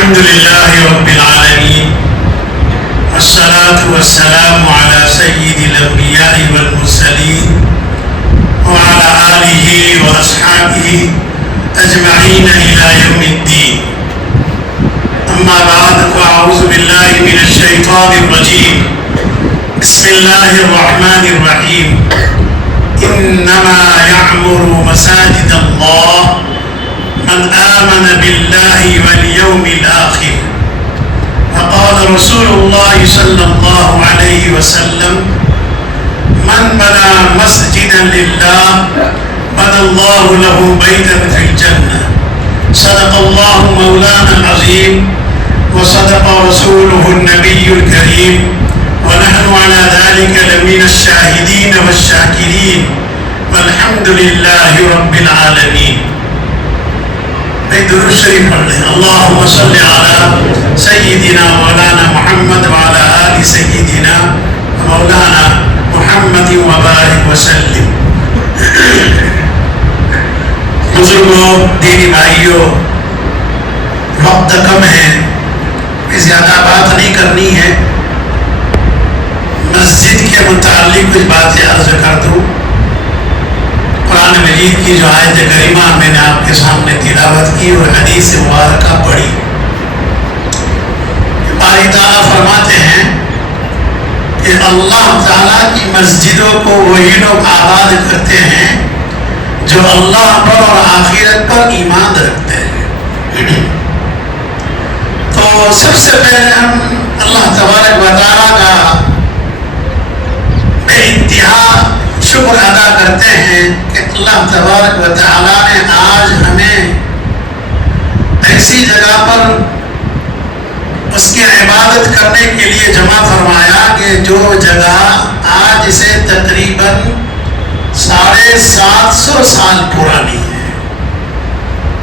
الحمد لله رب العالمين والصلاة والسلام على سيد الأنبياء والمرسلين وعلى آله وأصحابه أجمعين إلى يوم الدين. أما بعد فأعوذ بالله من الشيطان الرجيم. بسم الله الرحمن الرحيم. إنما يعمر مساجد الله من آمن بالله واليوم الآخر. وقال رسول الله صلى الله عليه وسلم من بنى مسجدا لله بنى الله له بيتا في الجنة. صدق الله مولانا العظيم وصدق رسوله النبي الكريم ونحن على ذلك لمن الشاهدين والشاكرين والحمد لله رب العالمين. درود شریف پڑھ لیں. اللہم صل علی سیدنا مولانا محمد وعلی آل سیدنا مولانا محمد وبارک وسلم. بزرگوں، دینی بھائیوں، وقت کم ہے، زیادہ بات نہیں کرنی ہے. مسجد کے متعلق کچھ باتیں عرض کر دوں. قرآن مجید کی جو آیت کریمہ میں نے آپ کے سامنے تلاوت کی اور حدیث مبارکہ پڑھی. باری تعالیٰ فرماتے ہیں کہ اللہ تعالیٰ کی مسجدوں کو وہی لوگ آباد کرتے ہیں جو اللہ پر اور آخرت پر ایمان رکھتے ہیں. تو سب سے پہلے ہم اللہ تبارک و تعالیٰ کا بے انتہا شکر ادا کرتے ہیں کہ اللہ تبارک و تعالیٰ نے آج ہمیں ایسی جگہ پر اس کی عبادت کرنے کے لیے جمع فرمایا کہ جو جگہ آج سے تقریباً 750 سال پرانی ہے.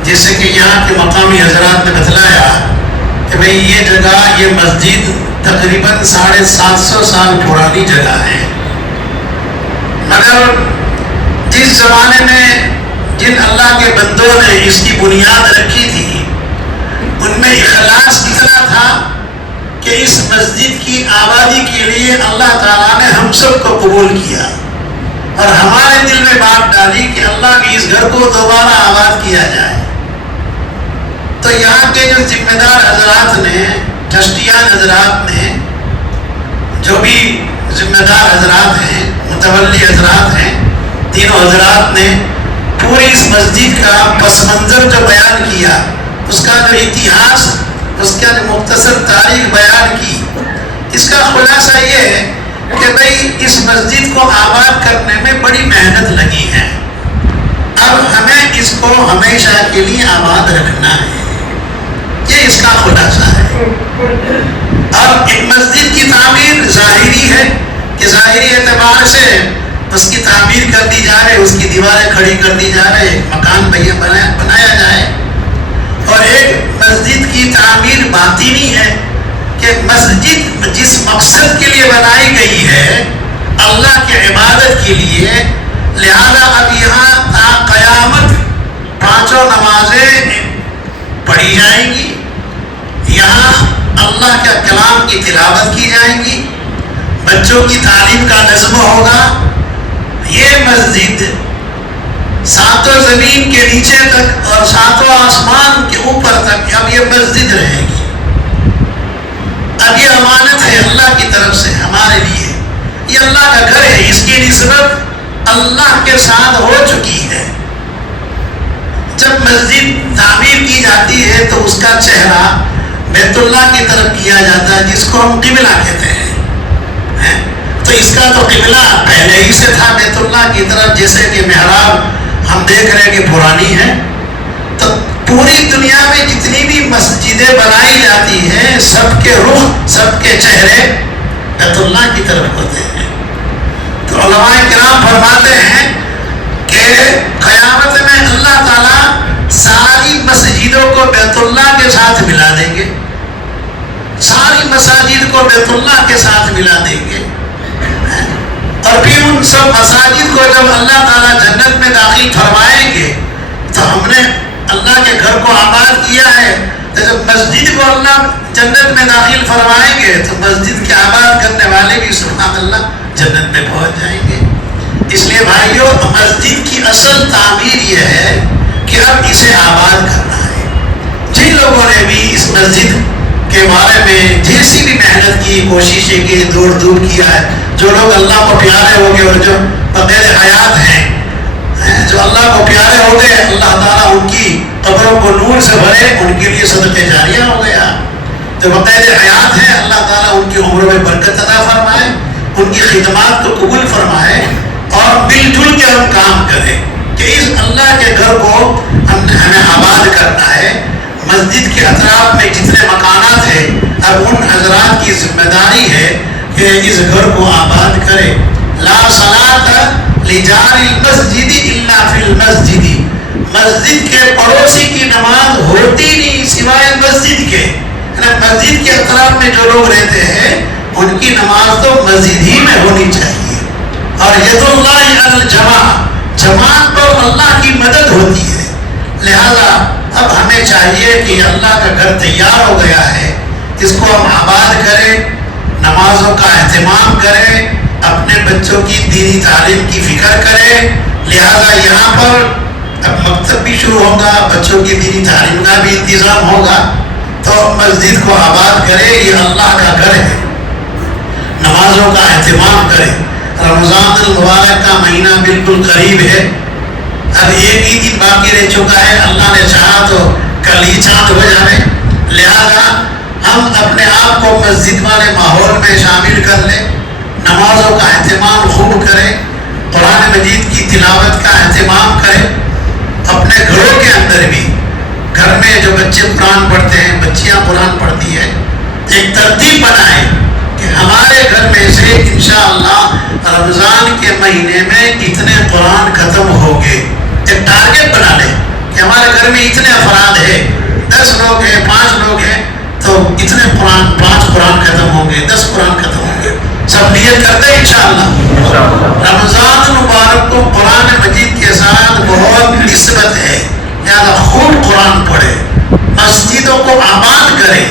جیسے کہ یہاں کے مقامی حضرات نے بتلایا کہ بھئی یہ جگہ، یہ مسجد تقریباً 750 سال پرانی جگہ ہے. مگر جس زمانے میں جن اللہ کے بندوں نے اس کی بنیاد رکھی تھی، ان میں اخلاص اتنا تھا کہ اس مسجد کی آبادی کے لیے اللہ تعالیٰ نے ہم سب کو قبول کیا اور ہمارے دل میں بات ڈالی کہ اللہ کے اس گھر کو دوبارہ آباد کیا جائے. تو یہاں کے جو ذمہ دار حضرات نے، ٹرسٹیان حضرات نے، جو بھی ذمہ دار حضرات ہیں، متولی حضرات ہیں، تینوں حضرات نے پوری اس مسجد کا پس منظر جو بیان کیا، اس کا جو اتہاس، اس کا جو مختصر تاریخ بیان کی. اس کا خلاصہ یہ ہے کہ بھئی اس مسجد کو آباد کرنے میں بڑی محنت لگی ہے. اب ہمیں اس کو ہمیشہ کے لیے آباد رکھنا ہے. یہ اس کا خلاصہ ہے. اب ایک مسجد کی تعمیر ظاہری ہے کہ ظاہری اعتبار سے اس کی تعمیر کر دی جا رہے، اس کی دیواریں کھڑی کر دی جا رہے، مکان بنایا جائے. اور ایک مسجد کی تعمیر باطنی ہے کہ مسجد جس مقصد کے لیے بنائی گئی ہے، اللہ کی عبادت کے لیے، لہذا اب یہاں تا قیامت 5 نمازیں پڑھی جائیں گی. یہاں اللہ کے کلام کی تلاوت کی جائیں گی، بچوں کی تعلیم کا نظم ہوگا. یہ مسجد 7 زمین کے نیچے تک اور 7 آسمان کے اوپر تک اب یہ مسجد رہے گی. اب یہ امانت ہے اللہ کی طرف سے ہمارے لیے. یہ اللہ کا گھر ہے، اس کی نسبت اللہ کے ساتھ ہو چکی ہے. جب مسجد تعمیر کی جاتی ہے تو اس کا چہرہ بیت اللہ کی طرف کیا جاتا ہے، جس کو ہم قبلہ کہتے ہیں. تو اس کا تو قبلہ پہلے ہی سے تھا بیت اللہ کی طرف. جیسے کہ محراب ہم دیکھ رہے ہیں کہ پرانی ہے. تو پوری دنیا میں جتنی بھی مسجدیں بنائی جاتی ہیں، سب کے رخ، سب کے چہرے بیت اللہ کی طرف ہوتے ہیں. تو علماء کرام فرماتے ہیں کہ قیامت میں اللہ تعالیٰ ساری مسجدوں کو بیت اللہ کے ساتھ ملا دیں گے. ساری مساجد کو بیت اللہ کے ساتھ ملا دیں گے. اور پھر ان سب مساجد کو جب اللہ تعالیٰ جنت میں داخل فرمائیں گے تو ہم نے اللہ کے گھر کو آباد کیا ہے تو جب مسجد کو اللہ جنت میں داخل فرمائیں گے تو مسجد کے آباد کرنے والے بھی سبحان اللہ جنت میں پہنچ جائیں گے. اس لیے بھائیوں مسجد کی اصل تعمیر یہ ہے کہ اب اسے آباد کرنا ہے. جن لوگوں نے بھی اس مسجد کے بارے میں جیسی بھی محنت کی، کوششیں کی، دور دور کیا ہے، جو لوگ اللہ کو پیارے ہو گئے اور جو بغیر حیات ہیں، جو اللہ کو پیارے ہو گئے، اللہ تعالیٰ ان کی قبروں کو نور سے بھرے، ان کے لیے صدقہ جاریہ ہو گیا. جو بغیر حیات ہیں اللہ تعالیٰ ان کی عمروں میں برکت عطا فرمائے، ان کی خدمات کو قبول فرمائے، اور مل جل کے ہم کام کریں کہ اس اللہ کے گھر کو ہمیں آباد کرنا ہے. مسجد کے اطراف میں جتنے مکانات ہیں اب ان حضرات کی ذمہ داری ہے کہ اس گھر کو آباد کرے. لا صلاۃ لجار المسجد الا فی المسجد، مسجد کے پڑوسی کی نماز ہوتی نہیں سوائے مسجد کے. مسجد کے اطراف میں جو لوگ رہتے ہیں ان کی نماز تو مسجد ہی میں ہونی چاہیے. اور ید اللہ علی الجماع، جماعت پر اللہ کی مدد ہوتی ہے. لہذا اب ہمیں چاہیے کہ اللہ کا گھر تیار ہو گیا ہے، اس کو ہم آباد کریں، نمازوں کا اہتمام کریں، اپنے بچوں کی دینی تعلیم کی فکر کریں. لہذا یہاں پر اب مکتب بھی شروع ہوگا، بچوں کی دینی تعلیم کا بھی انتظام ہوگا، تو مسجد کو آباد کریں. یہ اللہ کا گھر ہے، نمازوں کا اہتمام کریں. رمضان المبارک کا مہینہ بالکل قریب ہے، اب ایک ہی دن باقی رہ چکا ہے، اللہ نے چاہا تو کل ہی چاند ہو جائے. لہذا ہم اپنے آپ کو مسجد والے ماحول میں شامل کر لیں، نمازوں کا اہتمام خوب کریں، قرآن مجید کی تلاوت کا اہتمام کریں. اپنے گھروں کے اندر بھی، گھر میں جو بچے قرآن پڑھتے ہیں، بچیاں قرآن پڑھتی ہیں، ایک ترتیب بنائیں کہ ہمارے گھر میں سے انشاءاللہ رمضان کے مہینے میں اتنے قرآن ختم ہو گئے. ایک ٹارگیٹ بنا لیں کہ ہمارے گھر میں اتنے افراد ہیں، 10 لوگ ہیں، 5 لوگ ہیں، تو اتنے قرآن، 5 قرآن ختم ہوں گے، 10 قرآن ختم ہوں گے. سب نیت کرتے ہیں انشاءاللہ. رمضان المبارک کو قرآن مجید کے ساتھ بہت نسبت ہے، لہذا خوب قرآن پڑھے، مسجدوں کو آباد کریں.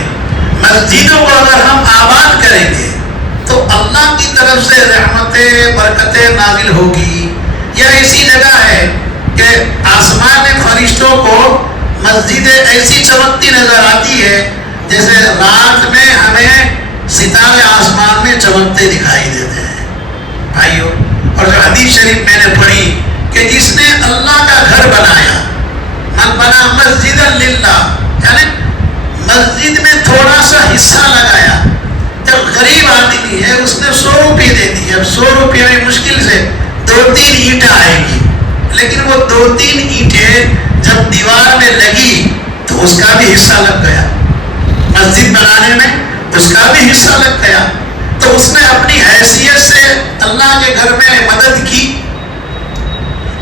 مسجدوں کو اگر ہم آباد کریں گے تو اللہ کی طرف سے رحمتیں، برکتیں نازل ہوگی. یہ ایسی جگہ ہے کہ آسمان میں فرشتوں کو مسجدیں ایسی چمکتی نظر آتی ہے جیسے رات میں ہمیں ستارے آسمان میں چمکتے دکھائی دیتے ہیں بھائیوں. اور جو حدیث شریف میں نے پڑھی کہ جس نے اللہ کا گھر بنایا، من بنا مسجد للہ، یعنی مسجد میں تھوڑا سا حصہ لگایا. جب غریب آدمی ہے اس نے 100 روپے دے دی، اب 100 روپے میں مشکل سے 2-3 اینٹیں آئے گی، لیکن وہ 2-3 اینٹیں جب دیوار میں لگی تو اس کا بھی حصہ لگ گیا، مسجد بنانے میں اس کا بھی حصہ لگ گیا. تو اس نے اپنی حیثیت سے اللہ کے گھر میں مدد کی.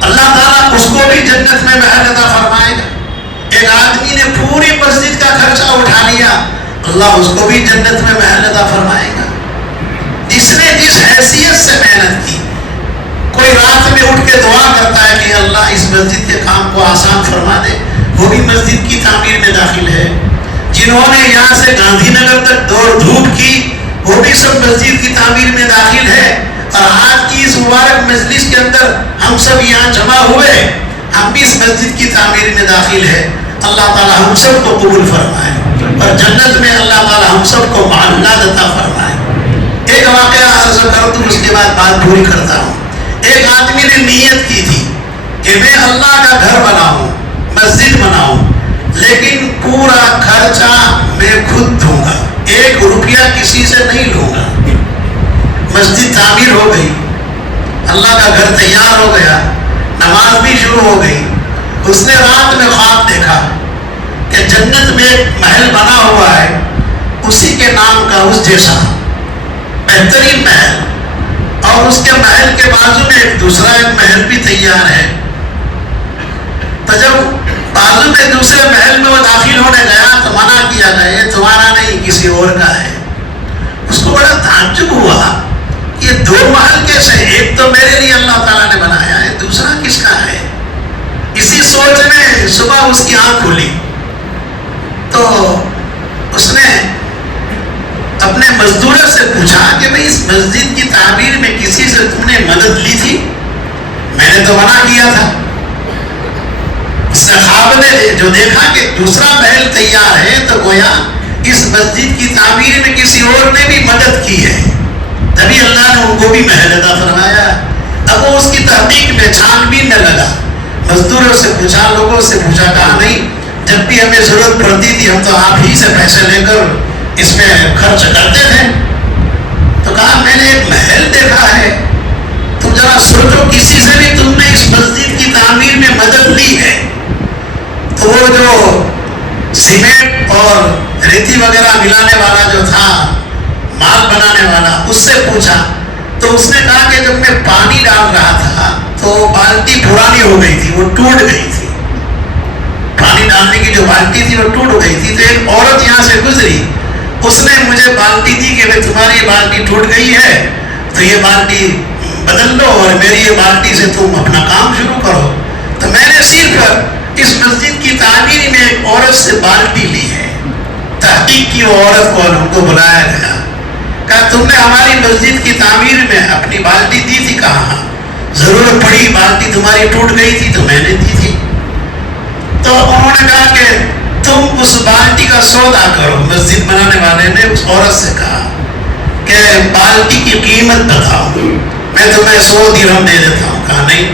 اللہ تعالیٰ اس کو بھی جنت میں محل عطا فرمائے گا. ایک آدمی نے پوری مسجد کا خرچہ اٹھا لیا، اللہ اس کو بھی جنت میں محل عطا فرمائے گا. جس نے جس حیثیت سے محنت کی، کوئی رات میں اٹھ کے دعا کرتا ہے کہ اللہ اس مسجد کے کام کو آسان فرما دے، وہ بھی مسجد کی تعمیر میں داخل ہے. جنہوں نے یہاں سے گاندھی نگر تک دوڑ دھوپ کی، وہ بھی سب مسجد کی تعمیر میں داخل ہے. اور آج کی اس مبارک مجلس کے اندر ہم سب یہاں جمع ہوئے، ہم بھی اس مسجد کی تعمیر میں داخل ہے. اللہ تعالیٰ ہم سب کو قبول فرمائے اور جنت میں اللہ تعالیٰ ہم سب کو معاملات عطا فرمائے. ایک واقعہ عرض کر دوں، اس کے بعد بات پوری کرتا ہوں. ایک آدمی نے نیت کی تھی کہ میں اللہ کا گھر بناؤں، مسجد بناؤں، لیکن پورا خرچہ میں خود دوں گا، 1 روپیہ کسی سے نہیں لوں گا. مسجد تعمیر ہو گئی، اللہ کا گھر تیار ہو گیا، نماز بھی شروع ہو گئی. اس نے رات میں خواب دیکھا کہ جنت میں ایک محل بنا ہوا ہے، اسی کے نام کا، اس جیسا بہترین محل، اور اس کے محل کے بازو میں ایک دوسرا ایک محل بھی تیار ہے. تو جب بازو میں دوسرے محل میں وہ داخل ہونے گیا تو منع کیا گیا، یہ تمہارا نہیں کسی اور کا ہے. اس کو بڑا تعجب ہوا، یہ 2 محل کیسے؟ ایک تو میرے لیے اللہ تعالیٰ نے بنایا ہے، دوسرا کس کا ہے؟ اسی سوچ میں صبح اس کی آنکھ کھلی تو اس نے اپنے مزدوروں سے پوچھا کہ بھئی اس مسجد کی تعمیر میں کسی سے تم نے مدد لی تھی؟ میں نے تو منع کیا تھا۔ اس نے خواب میں جو دیکھا کہ دوسرا محل تیار ہے تو گویا اس مسجد کی تعمیر میں کسی اور نے بھی مدد کی ہے، تبھی اللہ نے ان کو بھی محل عطا فرمایا۔ اب وہ اس کی تحقیق میں چھان بین میں لگا، مزدوروں سے پوچھا، لوگوں سے پوچھا، کہا نہیں، جب بھی ہمیں ضرورت پڑتی تھی ہم تو آپ ہی سے پیسے لے کر اس میں خرچ کرتے تھے۔ تو کہا میں نے ایک محل دیکھا ہے، تم ذرا سوچو کسی سے بھی تم نے اس مسجد کی تعمیر میں مدد لی ہے؟ تو وہ جو سیمنٹ اور ریتی وغیرہ ملانے والا جو تھا، مال بنانے والا، اس سے پوچھا تو اس نے کہا کہ جب میں پانی ڈال رہا تھا تو بالٹی پرانی ہو گئی تھی، وہ ٹوٹ گئی تھی، پانی ڈالنے کی جو بالٹی تھی وہ ٹوٹ گئی تھی۔ تو ایک عورت یہاں سے گزری، اس نے مجھے بالٹی دی کہ تمہاری یہ بالٹی ٹوٹ گئی ہے تو یہ بالٹی بدل لو اور میری یہ بالٹی سے تم اپنا کام شروع کرو۔ تو میں نے صرف اس مسجد کی تعمیر میں ایک عورت سے بالٹی لی ہے۔ تحقیق کی وہ عورت کو ان کو بلایا گیا، کہا تم نے ہماری مسجد کی تعمیر میں اپنی بالٹی دی تھی؟ کہا ضرورت پڑی، بالٹی تمہاری ٹوٹ گئی تھی تو میں نے دی تھی۔ تو انہوں نے کہا کہ تم اس بالٹی کا سودا کرو۔ مسجد بنانے والے نے اس عورت سے کہا کہ بالٹی کی قیمت بتاؤ، میں تمہیں 100 درہم دے دیتا ہوں۔ کہا نہیں۔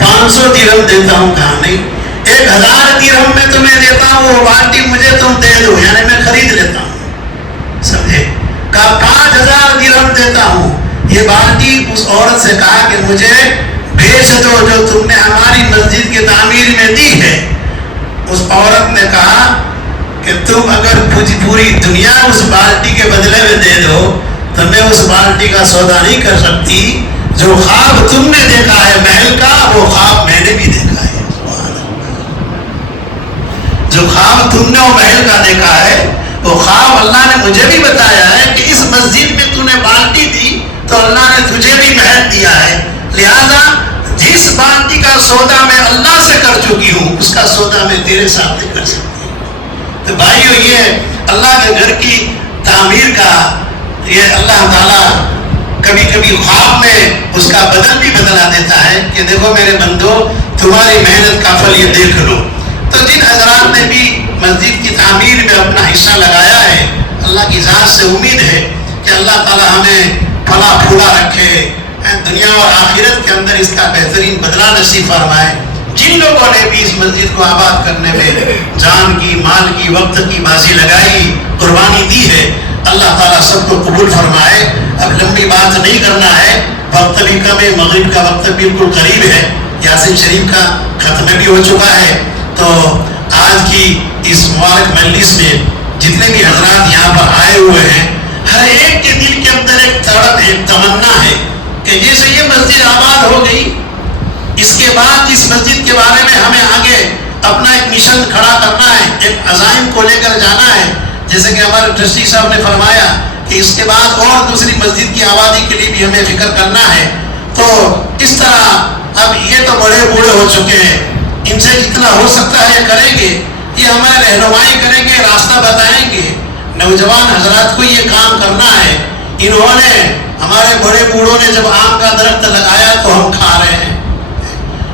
500 درہم دیتا ہوں۔ کہا نہیں۔ 1000 درہم میں تمہیں دیتا ہوں، وہ بالٹی مجھے تم دے دو، یعنی میں خرید لیتا ہوں، سمجھے؟ کہا 5000 درہم دیتا ہوں۔ یہ بالٹی اس عورت سے کہا کہ مجھے بیچ دو جو تم نے ہماری مسجد کی تعمیر میں دی ہے۔ اس عورت نے کہا کہ تم اگر پوری دنیا اس بالٹی کے بدلے میں دے دو تو میں اس بالٹی کا سودا نہیں کر سکتی۔ جو خواب تم نے دیکھا ہے محل کا، وہ خواب میں نے بھی دیکھا ہے۔ جو خواب تم نے وہ محل کا دیکھا ہے، وہ خواب اللہ نے مجھے بھی بتایا ہے کہ اس مسجد میں تو نے بالٹی دی تو اللہ نے تجھے بھی محل دیا ہے، لہذا جس بالٹی کا سودا میں اللہ سے کر چکی ہوں اس کا سودا میں تیرے ساتھ کر سکتی ہوں۔ تو بھائیو، یہ اللہ کے گھر کی تعمیر کا یہ اللہ تعالیٰ کبھی کبھی خواب میں اس کا بدل بھی بدلا دیتا ہے کہ دیکھو میرے بندو، تمہاری محنت کا پھل یہ دیکھ لو۔ تو جن حضرات نے بھی مسجد کی تعمیر میں اپنا حصہ لگایا ہے، اللہ کی ذات سے امید ہے کہ اللہ تعالیٰ ہمیں پھلا پھولا رکھے، دنیا اور آخرت کے اندر اس کا بہترین بدلہ نصیب فرمائے۔ جن لوگوں نے بھی اس مسجد کو آباد کرنے میں جان کی، مال کی، وقت کی بازی لگائی، قربانی دی ہے، اللہ تعالیٰ سب کو قبول فرمائے۔ اب لمبی بات نہیں کرنا ہے، وقت بھی کم ہے، مغرب کا وقت بالکل قریب ہے، یاسین شریف کا ختم بھی ہو چکا ہے۔ تو آج کی اس مبارک مجلس میں جتنے بھی حضرات یہاں پر آئے ہوئے ہیں، ہر ایک کے دل کے اندر ایک تڑپ، ایک تمنا ہے کہ جیسے یہ مسجد آباد ہو گئی، اس کے بعد اس مسجد کے بارے میں ہمیں آگے اپنا ایک مشن کھڑا کرنا ہے، ایک عزائم کو لے کر جانا ہے۔ جیسے کہ ہمارے ٹرسٹی صاحب نے فرمایا کہ اس کے بعد اور دوسری مسجد کی آبادی کے لیے بھی ہمیں فکر کرنا ہے۔ تو اس طرح اب یہ تو بڑے بوڑھے ہو چکے ہیں، ان سے جتنا ہو سکتا ہے کریں گے، یہ ہمیں رہنمائی کریں گے، راستہ بتائیں گے۔ نوجوان حضرات کو یہ کام کرنا ہے۔ انہوں نے، ہمارے بڑے بوڑھوں نے جب آم کا درخت لگایا تو ہم کھا رہے ہیں،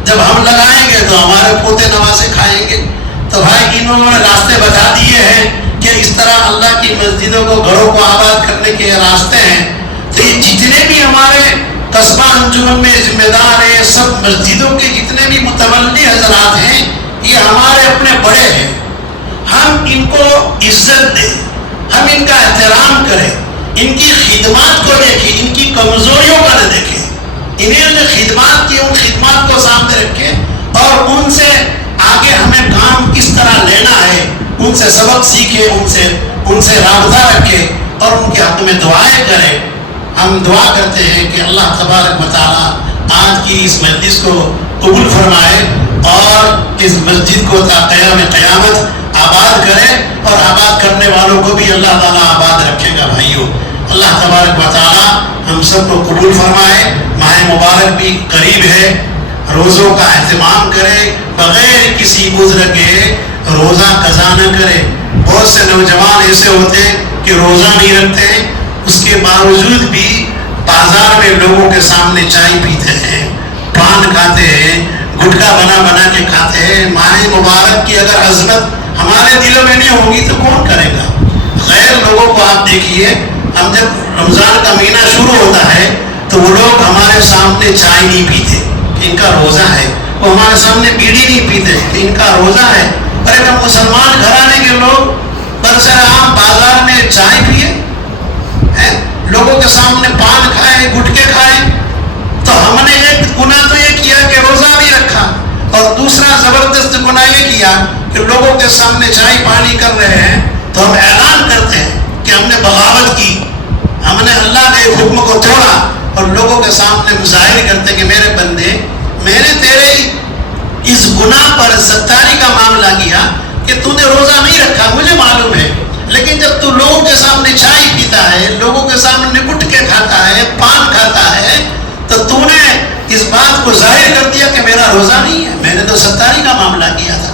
جب ہم لگائیں گے تو ہمارے پوتے نواسے کھائیں گے۔ تو بھائی انہوں نے راستے بتا دیے ہیں کہ اس طرح اللہ کی مسجدوں کو، گھروں کو آباد کرنے کے راستے ہیں۔ تو یہ جتنے بھی ہمارے قصبہ انجمن میں ذمہ دار ہیں، سب مسجدوں کے جتنے بھی متولی حضرات ہیں، یہ ہمارے اپنے بڑے ہیں، ہم ان کو عزت دیں، ہم ان کا احترام کریں، ان کی خدمات کو دیکھیں، ان کی کمزوریوں کا نہ دیکھیں، انہیں جو خدمات کی ان خدمات کو سامنے رکھیں اور ان سے آگے ہمیں کام کس طرح لینا ہے ان سے سبق سیکھیں، ان سے رابطہ رکھیں اور ان کے حق میں دعائیں کریں۔ ہم دعا کرتے ہیں کہ اللہ تبارک و تعالیٰ آج کی اس مجلس کو قبول فرمائے اور اس مسجد کو تا قیام قیامت آباد کرے، اور آباد کرنے والوں کو بھی اللہ تعالیٰ آباد رکھے گا۔ بھائیو، اللہ تبارک و تعالیٰ ہم سب کو قبول فرمائے۔ ماہ مبارک بھی قریب ہے، روزوں کا اہتمام کرے، بغیر کسی عذر کے روزہ قضا نہ کرے۔ بہت سے نوجوان ایسے ہوتے ہیں کہ روزہ نہیں رکھتے ہیں، اس کے باوجود بھی بازار میں لوگوں کے سامنے چائے پیتے ہیں، پان کھاتے ہیں، گٹکا بنا بنا کے کھاتے ہیں۔ ماہ مبارک کی اگر عظمت ہمارے دلوں میں نہیں ہوگی تو کون کرے گا؟ غیر لوگوں کو آپ دیکھیے، ہم جب رمضان کا مہینہ شروع ہوتا ہے تو وہ لوگ ہمارے سامنے چائے نہیں پیتے کہ ان کا روزہ ہے، وہ ہمارے سامنے بیڑی نہیں پیتے کہ ان کا روزہ ہے۔ ارے ہم مسلمان گھرانے کے لوگ برسر عام بازار میں چائے پیے، لوگوں کے سامنے پان کھائے، گٹکے کھائے، تو ہم نے ایک گناہ تو یہ کیا کہ روزہ نہیں رکھا، اور دوسرا زبردست گناہ یہ کیا کہ لوگوں کے سامنے چائے پانی کر رہے ہیں تو ہم اعلان کرتے ہیں کہ ہم نے بغاوت کی، ہم نے اللہ کے حکم کو توڑا، اور لوگوں کے سامنے مظاہر کرتے کہ میرے بندے، میں نے تیرے اس گناہ پر ستاری کا معاملہ کیا کہ تو نے روزہ نہیں رکھا، مجھے معلوم ہے، لیکن جب تو لوگوں کے سامنے چائے پیتا ہے، لوگوں کے سامنے گٹکے کھاتا ہے، پان کھاتا ہے، تو نے اس بات کو ظاہر کر دیا کہ میرا روزہ نہیں ہے، میں نے تو ستاری کا معاملہ کیا تھا۔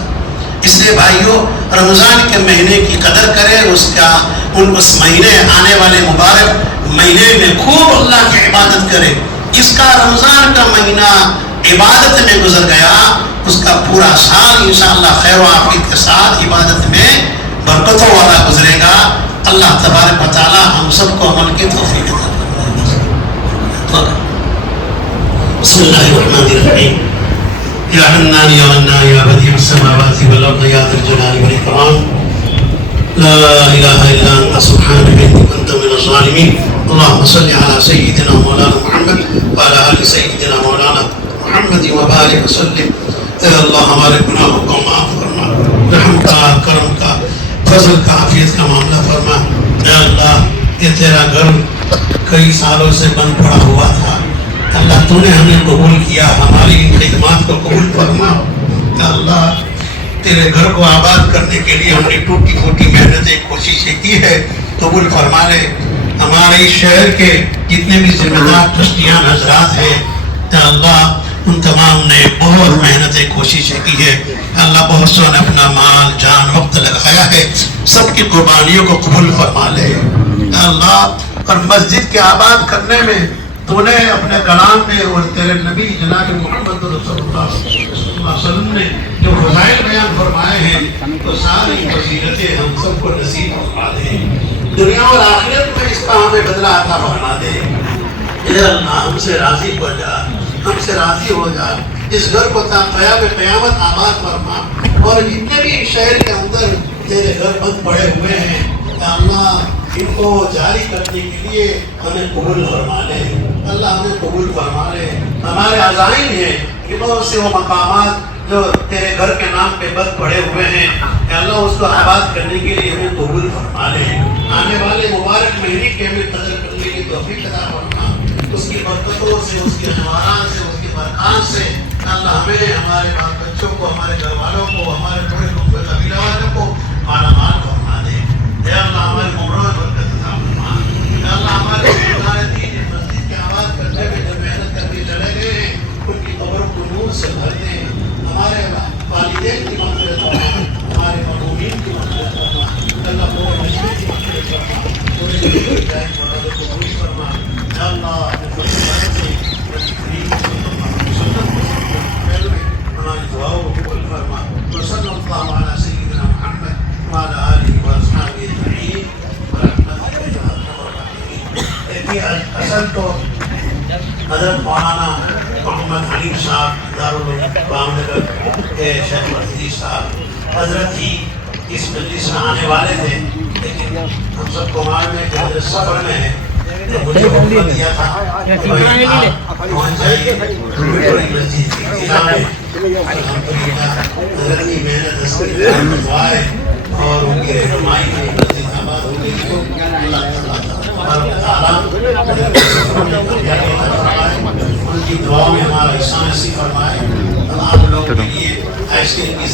اس لیے بھائیوں، رمضان کے مہینے کی قدر کرے، اس مہینے آنے والے مبارک مہینے میں خوب اللہ کی عبادت کرے۔ اس کا رمضان کا مہینہ عبادت میں گزر گیا، اس کا پورا سال انشاءاللہ خیر و عافیت کے ساتھ عبادت میں برکتوں والا گزرے گا۔ اللہ تبارک و تعالی ہم سب کو عمل کی توفیق عطا فرمائے۔ بسم اللہ الرحمن الرحیم۔ یا حنان یا منان یا بدیع السماوات والارض یا ذا الجلال والاکرام، لا الہ الا انت سبحانک انی کنت من الظالمین۔ اللهم صل على سيدنا مولانا محمد وعلى آل سيدنا مولانا محمد وبارک وسلم۔ اے اللہ ہمارے گناہوں کو معاف فرما، رحم کا، کرم کا، فضل کا، عافیت کا معاملہ فرما۔ اے اللہ، یہ تیرا گھر کئی سالوں سے بند پڑا ہوا تھا، اللہ تو نے ہمیں قبول کیا، ہماری ان خدمات کو قبول فرما۔ اے اللہ، تیرے گھر کو آباد کرنے کے لیے ہم نے ٹوٹی پھوٹی محنتیں کوششیں کی ہے، قبول فرما لے۔ ہمارے اس شہر کے جتنے بھی ذمہ دار ٹرسٹیان حضرات ہیں، اے اللہ ان تمام نے بہت محنتیں کوششیں کی ہے، اللہ بہت سو نے اپنا مال جان وقت لگایا ہے، سب کی قربانیوں کو قبول فرما لے۔ اے اللہ، اور مسجد کے آباد کرنے میں تو نے اپنے کلام میں اور تیرے نبی جناب محمد رسول اللہ صلی اللہ علیہ وسلم نے جو فضائل بیان فرمائے ہیں، تو ساری فضیلتیں ہم سب کو نصیب فرما دے، دنیا اور آخرت میں اس کا ہمیں بدلہ عطا فرما دے۔ اے اللہ، ہم سے راضی ہو جا، ہم سے راضی ہو جا، اس گھر کو تا قیام قیامت آباد فرما، اور جتنے بھی شہر کے اندر تیرے گھر بند پڑے ہوئے ہیں، اے اللہ ان کو جاری کرنے کے لیے ہمیں قبول فرما لے، اللہ ہمیں قبول فرما لے۔ ہمارے عزائم ہیں کہ بہت سے وہ مقامات جو تیرے گھر کے نام پہ بند پڑے ہوئے ہیں، اے اللہ اس کو آباد کرنے کے لیے ہمیں قبول فرما لے۔ آنے والے مبارک مہینے کی ہمیں قدر کرنے کی توفیق عطا فرما، اس کی برکتوں سے، اس کے انوارات سے، اس کی برکات سے اللہ ہمیں، ہمارے بال بچوں کو، ہمارے گھر والوں کو، ہمارے بڑے قبیلہ والوں کو مالا مال فرما دے۔ اے اللہ ہماری عمروں میں برکت عطا فرما، اے اللہ ہمارے دین مسجد کے آباد کرنے میں جو محنت کرنے چلے گئے ہیں ان کی قبروں کو نور سے بھر دیں، ہمارے والدین کی مغفرت فرما، ہمارے مرحومین کی مغفرت فرما، اللہ کو مشکل کی مغفرت فرما، پورے دین جائے مراد کو قبول فرما۔ اے اللہ ہماری دعاؤں کو قبول فرما، وصلی اللہ علی سیدنا محمد وعلی آلہ واصحابہ اجمعین برحمتک یا ارحم الراحمین۔ دیکھیے اصل تو حضرت مولانا محمد حنیف صاحب دارالعلوم بامنگر کے شیخ مرتضی صاحب حضرت ہی اس مجلس میں آنے والے تھے، لیکن ہم سب کو معلوم ہے کہ حضرت سفر میں ہے، تو مجھے حکم دیا تھا آپ پہنچ جائیے بڑی مسجد کی اطلاع میں۔ حضرت کی محنت اس دعائے اور ان کی رہنمائی میں مسجد آباد ہو گئی، تو اللہ تعالیٰ ان کی دعاؤں میں ہمارا حصہ نصیب فرمائے۔ آپ لوگوں کے لیے آئس کریم کی